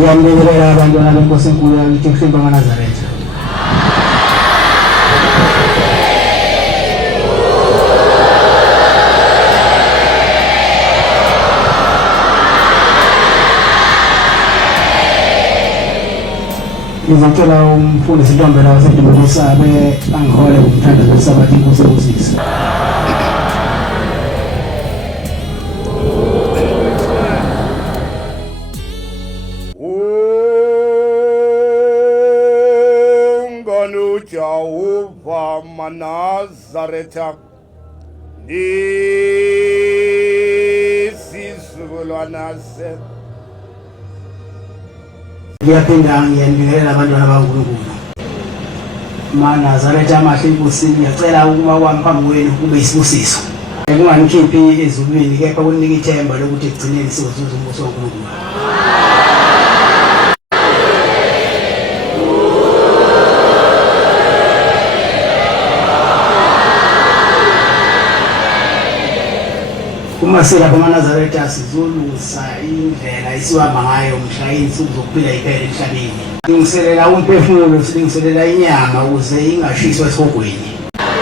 Ngiyamlekelela abantwana benkosi enkulu yakithi uHlelo kaNazaretha. Ngizocela umfundisi Ntombela waseDumisabe angihole umthandazo wesabathi inkosi enkosisi. Jehova Nazaretha isizukulwana se ngiyaphinda ngiyanikezela abantwana bakaNkulunkulu. Nazaretha amahle inkosini ngiyacela uma kwami phambi kwenu kube isibusiso. Kunganikhiphi ezulwini kepha kunika ithemba lokuthi egcineni sizozuza umbuso kaNkulunkulu. Uma silapha eNazaretha sizolungisa indlela isiwahamba ngayo mhla insuku zokuphila iphele emhlabeni. Silungiselela umphefumulo, silungiselela inyama ukuze ingashiswa esihogweni.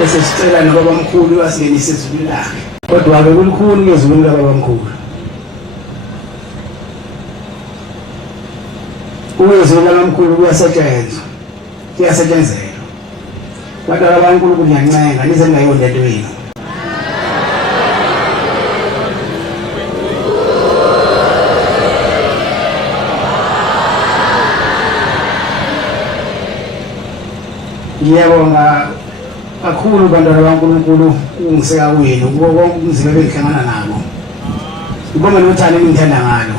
Bese sicela nobabamkhulu asingenise ezulwini lakhe. Kodwa-ke kulukhulu ezulwini kababamkhulu. Ezulwini kababamkhulu kuyasetshenzelwa. Kodwa abantwana ngiyancenga nize ningayonda into yenu. Ngiyabonga kakhulu bantwana bakaNkulunkulu ukungiseka kwenu kubo konke ubunzima bengihlangana nabo. Ngibonga nothando engithanda ngalo.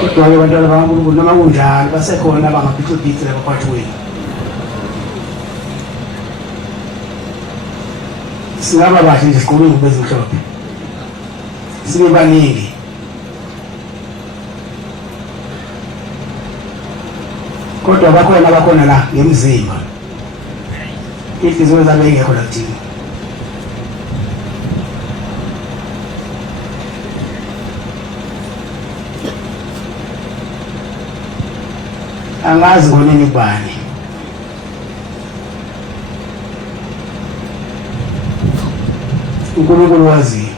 Kodwa-ke bantwana bakaNkulunkulu noma kunjalo basekhona abangabhixibhixi labaphakathi kwenu. Singaba bahle nje sigqoke ingubo ezimhlophe. Sibe baningi. Kodwa bakhona la ngemzimba. Inhliziyo zabo engekho la kuthina. Angazi ngonini kubani. uNkulunkulu wazi.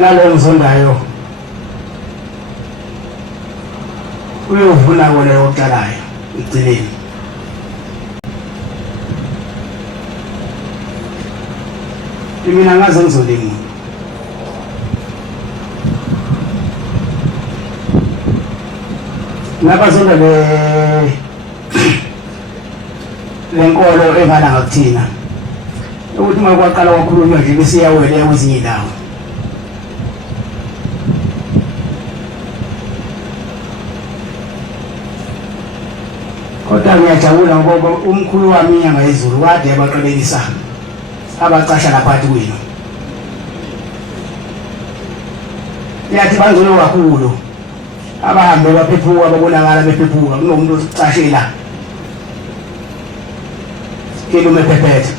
Nalo ngizondayo uyovuna wona yokuqalayo igcineni. Mina ngaze ngizolima. Nabazonda lenkolo engana ngakuthina ukuthi uma kwaqala kwakhulunywa nje bese iyawela kwezinye indawo. Kodwa ngiyajabula ngoba umkhulu wami inyanga yezulu kade yabaqelelisa abacasha laphathi kwenu. Yathi banzolo kakhulu abahambe baphephuka babonakala bephephuka kunomuntu ocashela kelume phephetha.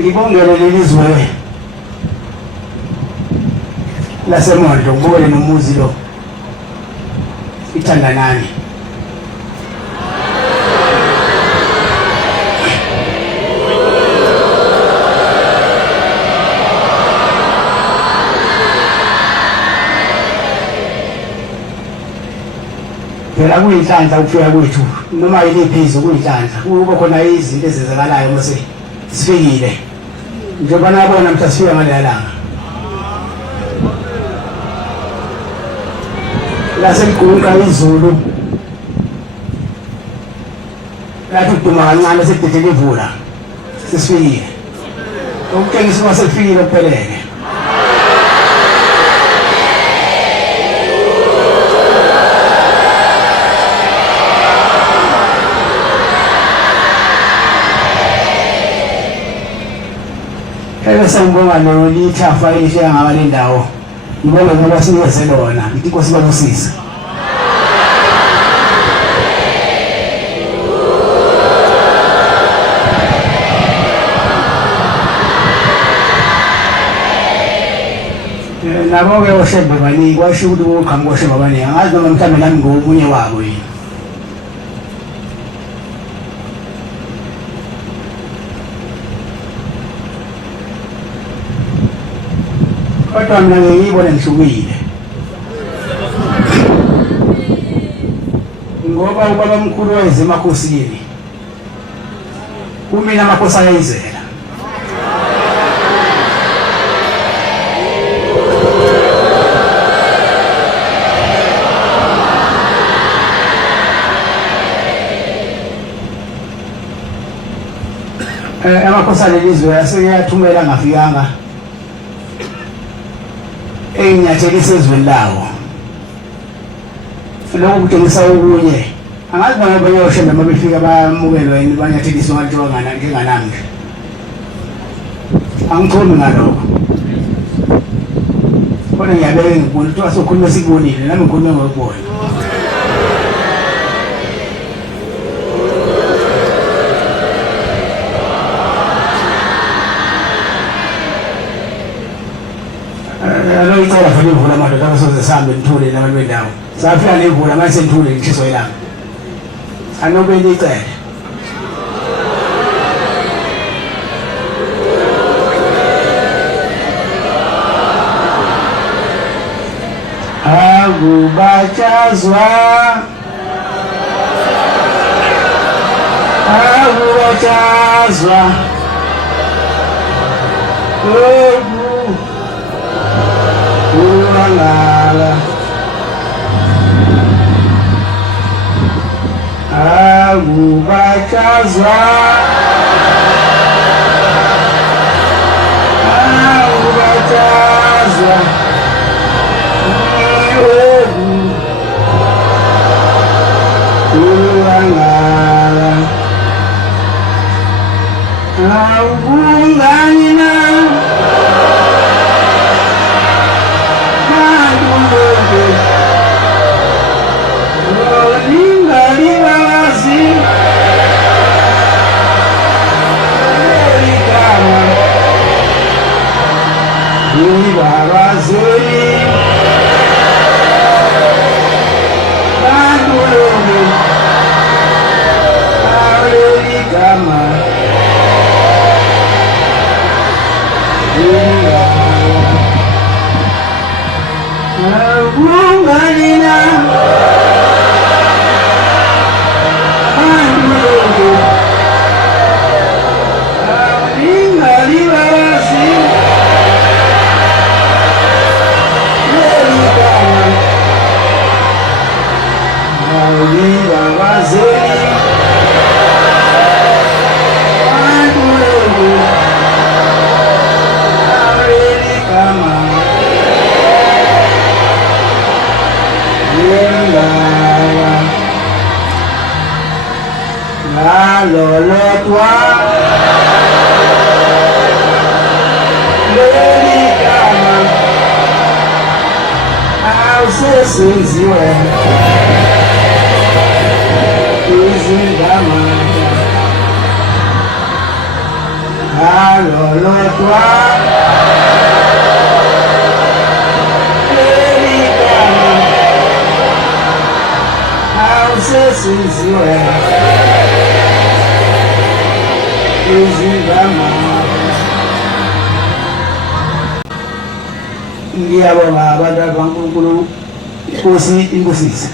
Ngibongele leli zwe laseMondo, ngibongele nomuzi lo iThandanani. Phela kuyinhlanhla ukufika kwethu noma yiliphizo kuyinhlanhla kuba khona izinto ezenzakalayo mase sifikile njengoba nabona mhla sifika ngalelanga lasemgqunqa izulu lathi uduma kancane sekudedela imvula sesifikile ukutshengisa uma sesifikile kuphelele. sangibonga lo lithafa ishe ngabale ndawo ngibonga ngoba sinikeze lona inkosi babusisa nabo ke oshembe bani kwasho ukuthi uqhamuka oshembe bani angazi noma mhlambe nami ngomunye wabo yini kodwa mina ngiyibona ngihlukile ngoba ubaba mkhulu wayeze emakhosini kumina amakhosi ayizela amakhosi alelizwe aseyathumela ngafikanga enyathekisa ezweni lawo lokho kutshengisa okunye angazi bana bayoshembe mabefika bayamukelwa yini banyathelisa ngalito ngana njenganami angikhulumi ngalokho kodwa ngiyabeke ngikubona ukuthi wasokhuluma sikubonile nami ngikhuluma ngokubona icela vele ivula amadoda abasoze sihambe nithule nabantu bendawo safika nevula manje senithule ngithiswa ilanga anobeni icela akubachazwa Ulangala akubachazwa ulangala awunganina senziwe izindama alolotwa eligama awusesenziwe izindama ngiyabonga abantu abankulunkulu Inkosi imbusise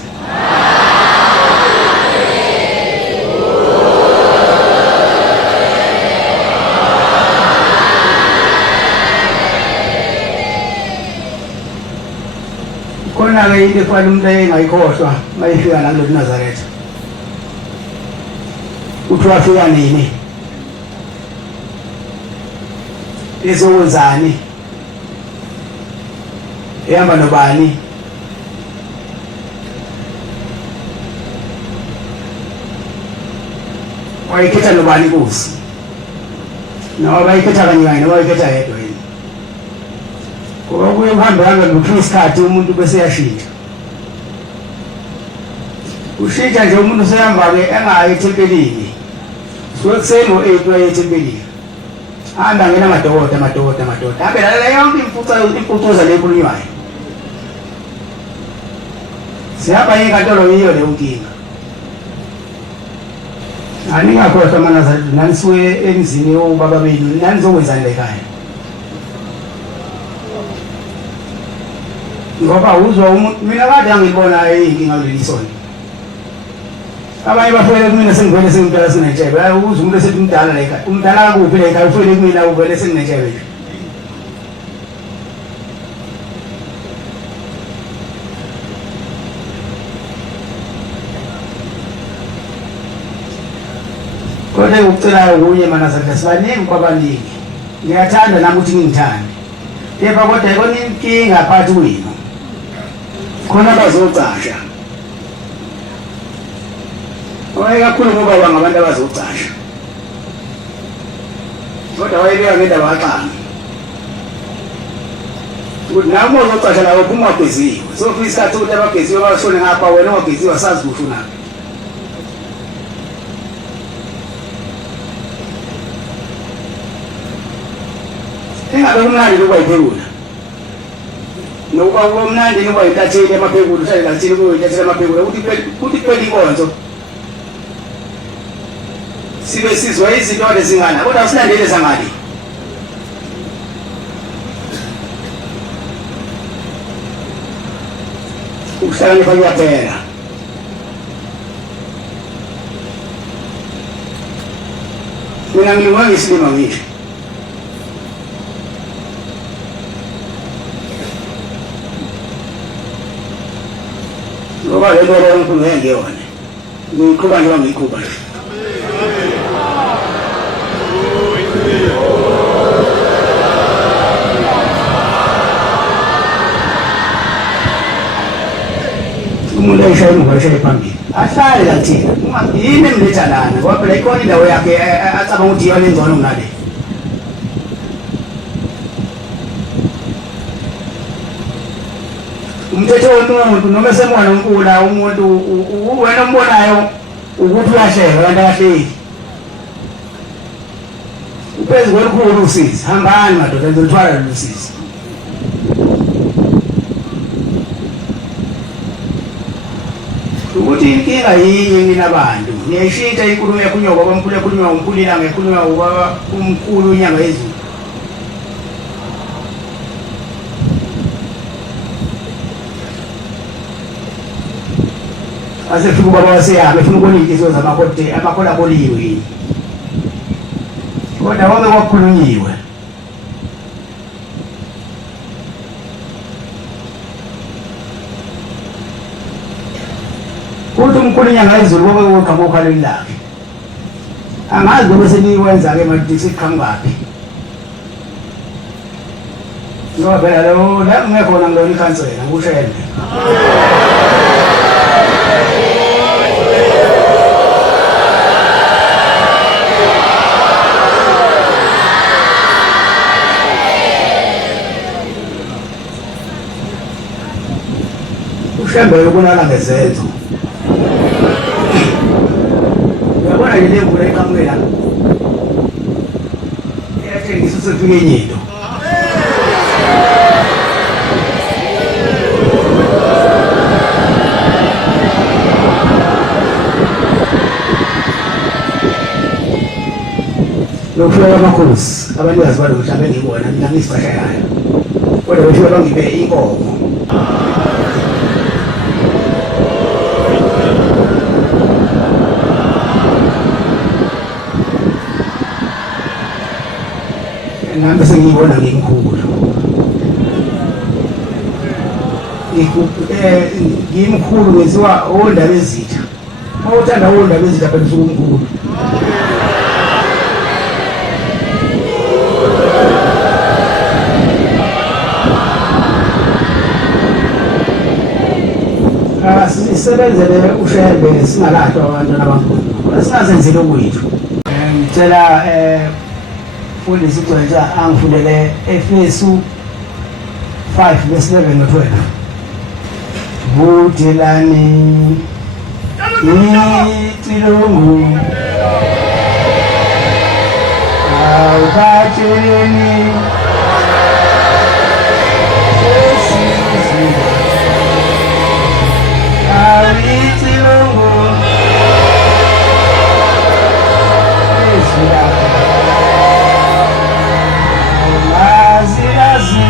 khona ke into efana umuntu engayikhohlwa mayifika nalo Nazareth uthi wafika nini ezokwenzani ehamba nobani wayikhetha nobani Nkosi noma bayikhetha kanye kanye noma bayikhetha yedwa yini ngoba kuye kuhambehamba ngokufika isikhathi umuntu bese yashintsha. Ushintsha nje umuntu usehamba-ke engayi ethempelini. Suke ekuseni ngo-8 waye ethempelini. Hamba ngena amadoda. Hambe lalela yonke imfucuza le ekhulunywayo. Sihamba enkantolo yiyo leyo nkinga. Aningakhohlwa manazari nanisuke emzini wobaba benu nanizokwenzani la ekhaya. Ngoba uzwa umuntu mina kade angibona inkinga kuleli sonto. Abanye bafike kumina sengivele sengimdala sinetshebe. Uzwa umuntu esethi umdala la ekhaya. Umdala kuphi la ekhaya ufike kumina uvele senginetshebe. Kodwa ukucelayo kunye manazari sibaningi kwabaningi. Ngiyathanda nami ukuthi ngingithande. Kepha kodwa ikona inkinga phakathi kwenu. Khona bazocasha. Oye kakhulu ngoba bangabantu abazocasha. Kodwa wayebeka ngendaba kaXanga. Ukuthi nami uzocasha lawo phuma geziwe. Sofika isikhathi ukuthi abageziwe bashone ngapha wena ongageziwe asazi kusho nami. Ingabe kumnandi lokuba yiphekula. Nokuba kumnandi lokuba yintatheli emaphekula, uhlale ngathini kube yintatheli emaphekula ukuthi kuphela inkonzo. Sibe sizwa izinto lezingana kodwa usilandele zangani. Ukuhlakanipha kuyaphela. Mina ngilunga ngisilima ngisho. Ngoba lento lenkulu ngiyona. Ngiqhuba njengoba ngiqhuba. Umuntu ayishaya umvashele phambili. Ahlale la thina. Yini emlethalana ngoba phela ikona indawo yakhe acabanga ukuthi iyona engcono kunale. Umthetho womuntu noma semona unkula umuntu wena ombonayo ukuthi uyahleka kanti akahleki. Uphezu kwelukhulu usizi. Hambani madoda ngizolithwala lolu sizi. Ukuthi inkinga yinye mina abantu. Ngiyayishintsha inkulumo yakhulunywa ubaba omkhulu ekhulunywa umkhulu ilanga ekhulunywa ubaba umkhulu unyanga yezulu. Asefika ubaba waseyami efuna ukubona izinto amakhola aboliwe. Kodwa wonke kwakhulunyiwe. Uthi umkhulu inyanga yezulu wonke woqhamuka ukhalweni lakhe. Angazi ngoba seniwenza-ke manje siqhamukaphi. Ngoba phela lo la kungekhona ngilona ikhansela ngushende. Ushembele kunala ngezenzo. Uyabona nje le mvula iqhamukela. Iyatshengisa usefike inyito. Lokufika kwamakhosi abanikazi balo mhlawumbe engibona mina ngisibashayaya. Kodwa befika bangibe inkomo. Nami sengibona ngimkhulu. Ngimkhulu kwenziwa ondaba ezitha. Mawuthanda ondaba ezitha phela usuke umkhulu. Sisebenzele ushembe singalahlwa abantwana abankulu. Singazenzeli okwethu. Ngicela fundisa uGcwentsha angifundele Efesu 5 verse 11 no 12. Budelani itilungu awubatsheleni sesizwe awitilungu ezilapha mazilazi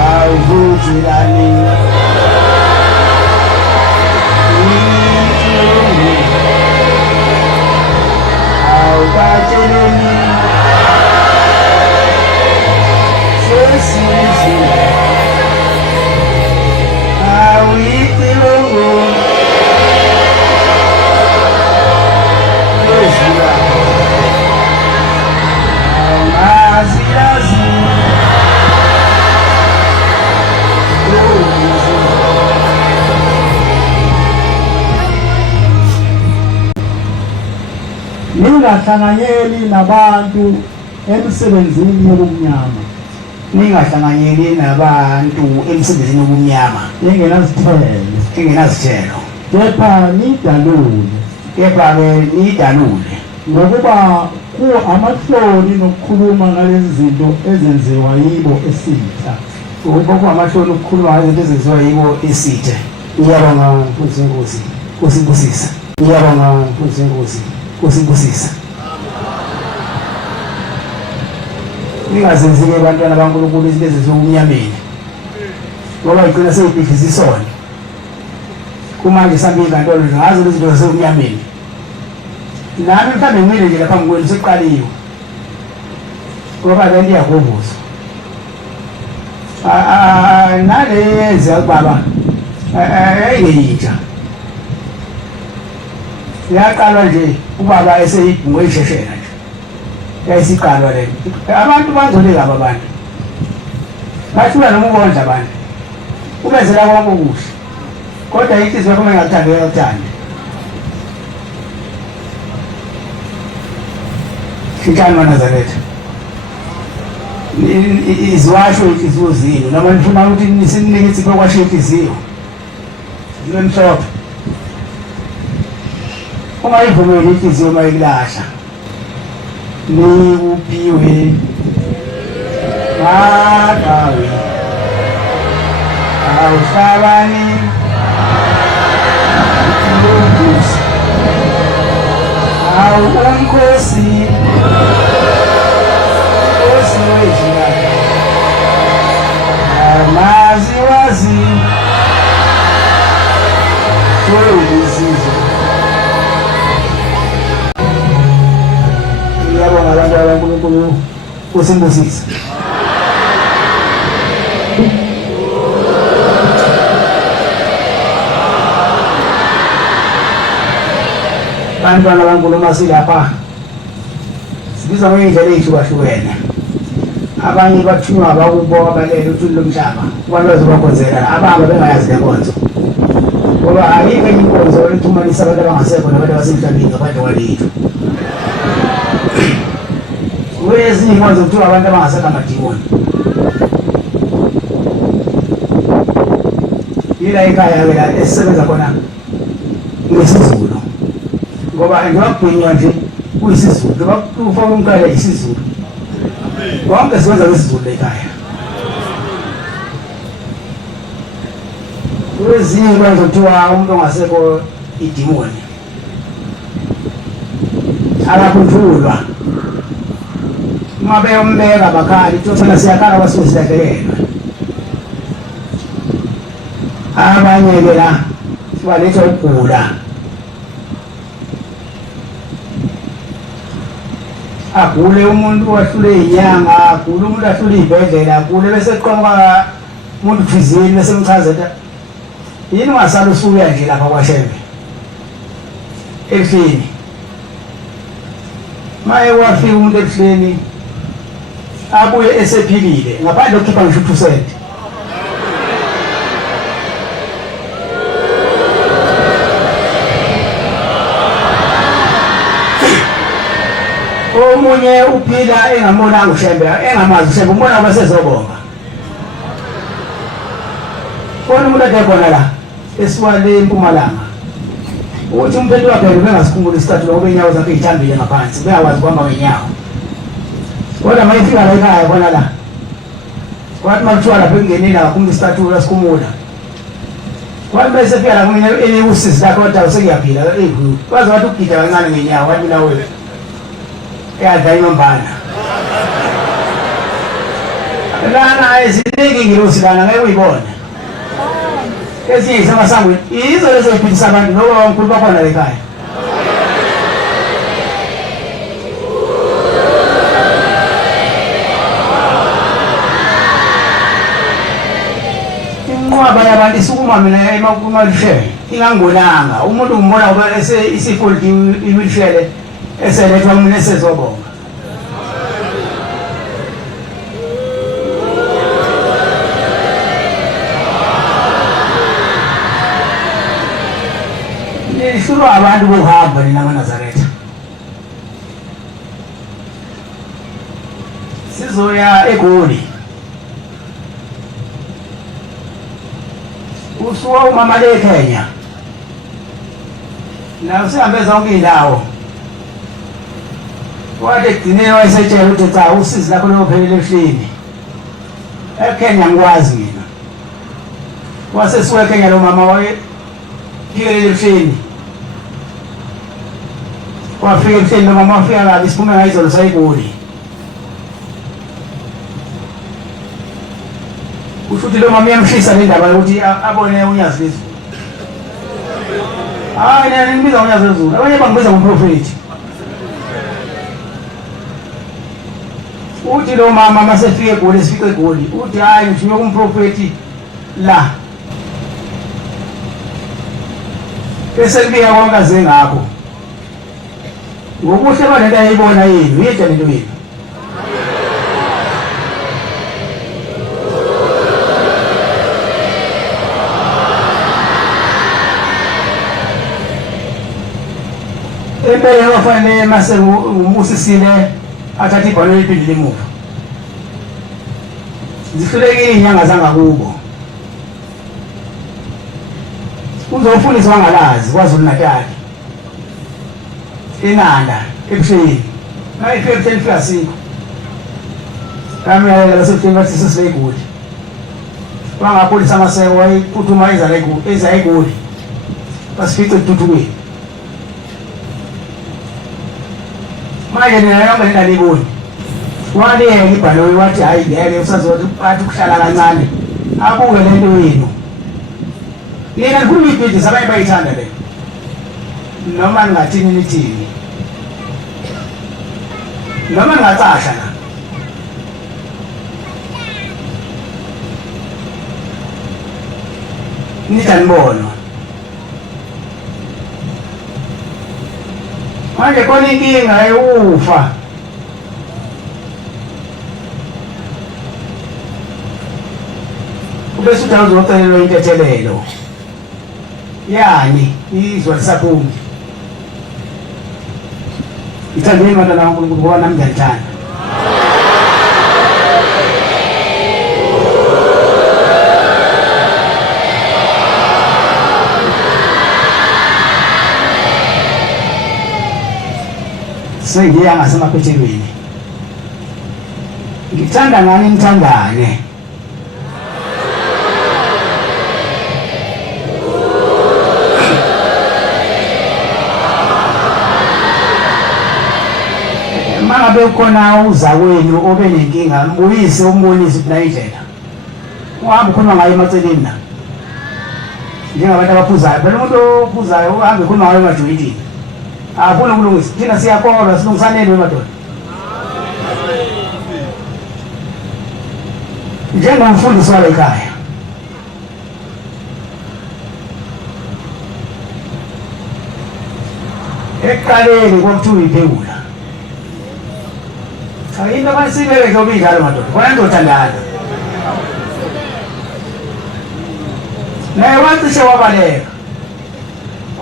awubudelani awubatsheleni sesizwe awitilungu ezilapha awumazilazi ningahlanganyeli nabantu emsebenzini yobumnyama ningahlanganyeli nabantu emsebenzini wobumnyama engenazithelo kepha nidalule kepha-ke niyidalule ngokuba amahloni nokukhuluma ngalezi zinto ezenziwa yibo esitha ukuba kuhamahloni ukukhuluma ngezinto ezenziwa yibo esithe. Ngiyabonga mfundisi wenkosi, Nkosi imbusisa. Ngiyabonga mfundisi wenkosi, Nkosi imbusisa. Ningazenzi-ke bantwana baNkulunkulu izinto ezenziwa ubumnyameni ngoba igcina seyibhidliza isona. Kumanje sambe inkantolo ngazo lezi zinto zasebumnyameni. Nami mhlawumbe ngimile nje lapha kwenu seqaliwe ngoba le nto iyagobuzwa. Nale yenza ubaba eyintsha yaqalwa nje ubaba eseyibhungo isheshela nje yayisiqalwa le abantu bazoleka abantu bathula noma ukondla abantu ubenzela konke okuhle kodwa inhliziyo yakho engakuthandi uyakuthanda. Shintshani waNazaretha iziwasho inhliziyo zinu noma nifuna ukuthi nisinike insipho kwasho inhliziyo zibe mhlophe. Ungayivumeli inhliziyo uma ikulahla nikuphiwe ngakawe awuhlabani umbusi awumkhosi wezilaka amaziwazi soyizizwe. Ngiyabonga abantu baNkulunkulu, Nkosi imbusisa. Bantwana baNkulunkulu silapha sibiza ngey'ndlela ey'hlukahlukene. Abanye bathunywa bakubo abalele uthuli lomhlaba abantu bazobakhonzela abanye bengayazi lenkonzo ngoba ayikho enye inkonzo ethumanisa abantu abangasekho nabantu abasemhlabeni ngaphandle kwalethu. Kwezinye inkonzo kuthiwa abantu abangasekho amadimoni. Yila ekhaya-ke la esisebenza khona ngesiZulu ngoba ngibakubhinywa nje kuyisizulu ufaka umkhala yisizulu konke siwenza kwesiZulu ekhaya. Kwezinye inkonzo kuthiwa umuntu ongasekho idimoni akakhunjulwa uma beyombeka abakhali thina siyakhala kwasuke silahlekelwe. Abanye-ke la sibaletha ukugula agule umuntu wahlule inyanga agule umuntu ahlule ibhedlela agule bese kuqhamuka umuntu thizini bese mchazela yini ungasala usuya nje lapha kwaShembe ehleni. Maye wafika umuntu ehleni abuye esephilile ngaphandle kokukhipha ngisho 2%. omunye uphila engamona uShembe engamazi uShembe umbona basezobonga khona umuntu adekhona la esiwale eMpumalanga uthi umphethu wakhe bengasikhumbula isithathu ngoba inyawo zakhe ithambile ngaphansi bengakwazi kuhamba ngenyawo kodwa mayifika la ekhaya khona la kwathi makuthiwa lapho engenini akakhumula isithathu lasikhumula kwathi bese fika la kumina usizi lakho kodwa usekuyaphila kwazi wathi ukugida kancane ngenyawo wathi mina wena yadla inombana lana eziningi ngilosi lana ngeke uyibone ezinye isemasangweni izo lezo ziphilisa abantu noba omkhulu bakhona lekhaya inqwaba yabantu isukuma mina ema-wheelchair ingangolanga umuntu umbona ngoba isifoldi i-wheelchair eselethwa mina esezobonga nihlulwa abantu bokuhamba nina amaNazaretha sizoya eGoli usuka umama le eKenya na usihambe zonke indawo wathi egcineni wayesetshela ukuthi cha usizi lakho lophelele ehlini eKenya ngikwazi mina wasesuka eKenya lo mama wayephikelele ehlini wafika ehlini lo mama wafika kabi siphume ngayizolo sayiGoli ushuthi lo mama uyamshisa le ndaba yokuthi abone unyazi lezulu hayi nina nimbiza unyazi lezulu abanye bangibiza ngumprofethi uthi lo mama masefika eGoli sifika eGoli uthi hayi ngithunywe kumprofethi la bese kubika konkaze ngakho ngokuhle banento ayibona yini uyedwa lento yini empeleni wafanele mase umusisile athatha ibhalo eliphindile emuva zihlulekile inyanga zangakubo uzofundiswa ngalazi kwaZulu Natal eNanda ebusheni mayifika ebusheni fika sikho kamela basefika bathi sesileGoli bangapholisa amaseko wayiphuthuma eza eGoli basifice ethuthukweni manje nina noma ningaliboni waliyeka ibhalo wathi hayi ngeke usazothi bathi kuhlala kancane abuke lento yenu yena ngifuna ibhizinisi abanye bayithanda le noma ningathini nithini noma ningatsasha la nithanibona manje khona inkinga yokufa ubese uthi awuzocelelwa intethelelo yani izwa lisaphuma ithandeni bantwana kaNkulunkulu ngoba nami ngiyalithanda sengiya ngasemaphethelweni ngithanda ngani nithandane mangabe ukhona uzakwenu obe nenkinga mbuyise umbonise ukuthi nayi indlela uhambe ukhuluma ngayo emaceleni la njengabantu abaphuzayo phela umuntu ophuzayo uhambe ukhuluma ngayo emajoyintini afuna ukulungisa thina siyakholwa silungisanele madoda njengomfundisi wala ekhaya ekuqaleni kwakuthiwa uyiphekula into amasibeke zobe injalo madoda khona ndothandana naye wacishe wabaleka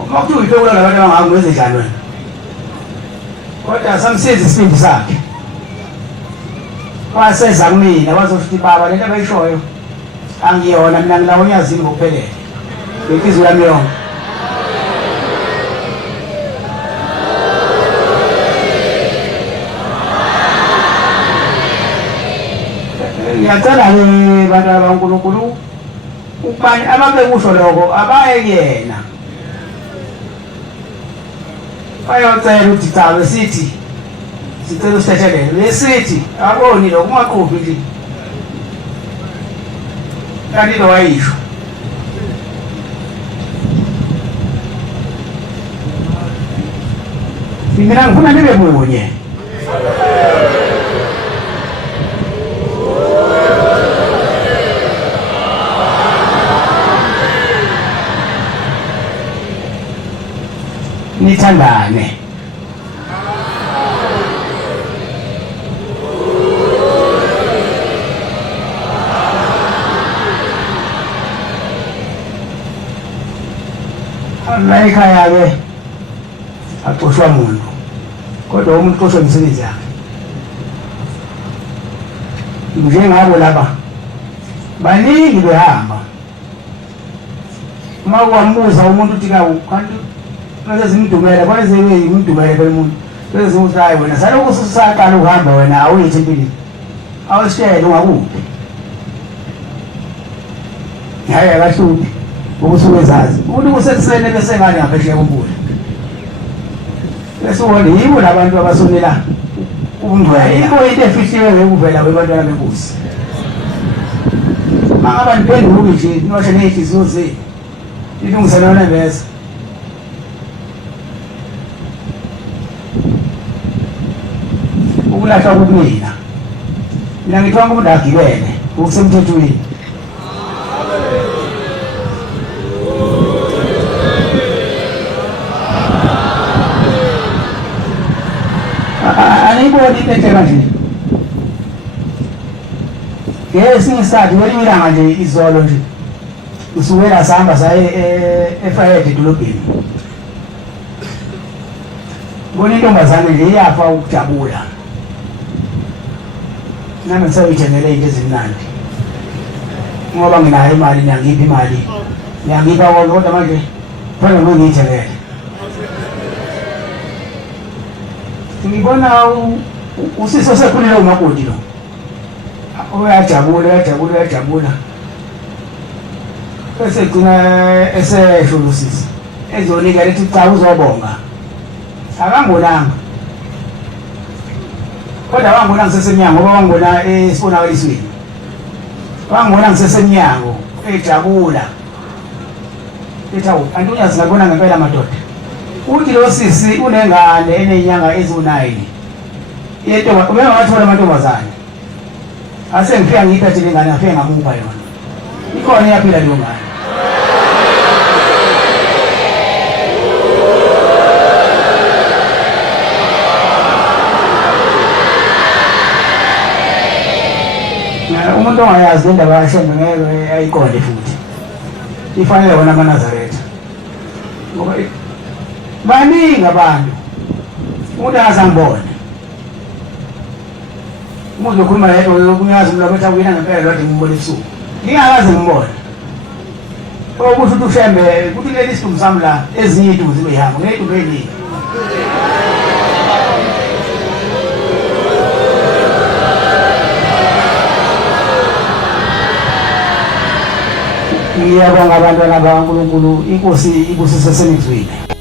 uma kuthiwa uyiphekula labantu abangakungenze njani wena kodwa samsiza isibindi sakhe waseza kumina wazofika baba lento abayishoyo angiyona mina ngilawo unyazini ngokuphelele inhliziyo yami yonke ngiyacela-ke bantwana bankulunkulu ukubani ababekusho lokho abaye kuyena bayocela ukuthi cha besithi sicela usithethelele besithi aboni lokho ungaquphi nje kanti lo wayisho mina ngifuna nibe munye nithandane la ekhaya-ke acoshwa muntu kodwa umuntu qoshwa imisebenzi yakhe njengabo laba baningi behamba uma wambuza umuntu uthi kawu kanti zimdumela kwenzeke imdumela kwemuntu sezimuthi hayi wena salokhu susaqala ukuhamba wena awuyithi empilini awusitshele ungakuphi hayi akahluphi ukuthi uwezazi umuntu kusekusene bese ngane ngaphesheya kombulo bese ubona yibo labantu abasonela ubungcwele yikho into efihliwe ngekuvela kwebantwana benkosi mangaba niphenduke nje niwashe ney'hliziyo zenu nilungiselana bese ukulahla kumina mina ngithiwa umuntu agibele ukusemthethweni aniyiboni into enhle kanje ngesinye isikhathi kwelinye ilanga nje izolo nje usukela sahamba saye efayede edolobheni bona intombazane nje iyafa ukujabula nami ngisayithengele into ezimnandi ngoba nginayo imali ngiyangipha imali ngiyangipha konke kodwa manje kufanele ngibe ngiyithengele ngibona usiso sekhulile umakoti lo uyajabula bese gcina esesho usisi ezonika lethi cha uzobonga akangibonanga kodwa wangibona ngisesemnyango ngoba wangibona esibonakalisweni wangibona ngisesemnyango ejabula ethi awu kanti uyazi ngabona ngempela madoda uthi lo sisi unengane enenyanga ezu9 yento ubeka wathola amantombazane ase ngifika ngiyithathe le ngane afike ngamupha yona ikhona iyaphila leyo ngane umuntu ongayazi indaba yashembe ngeke ayiqonde futhi ifanele wona amaNazaretha ngoba baningi abantu umuntu angazangibone umuntu okhuluma yedwa kunyazi umlomo ethi awuyina ngempela lwadi ngimbone ebusuku ngingakaze ngimbone okusho ukuthi ushembe kuthi leli sidumbu sami la ezinye idumbu zibe yihamba ngedumbu eningi ngiyabonga abantwana bakaNkulunkulu inkosi ibusise senizwile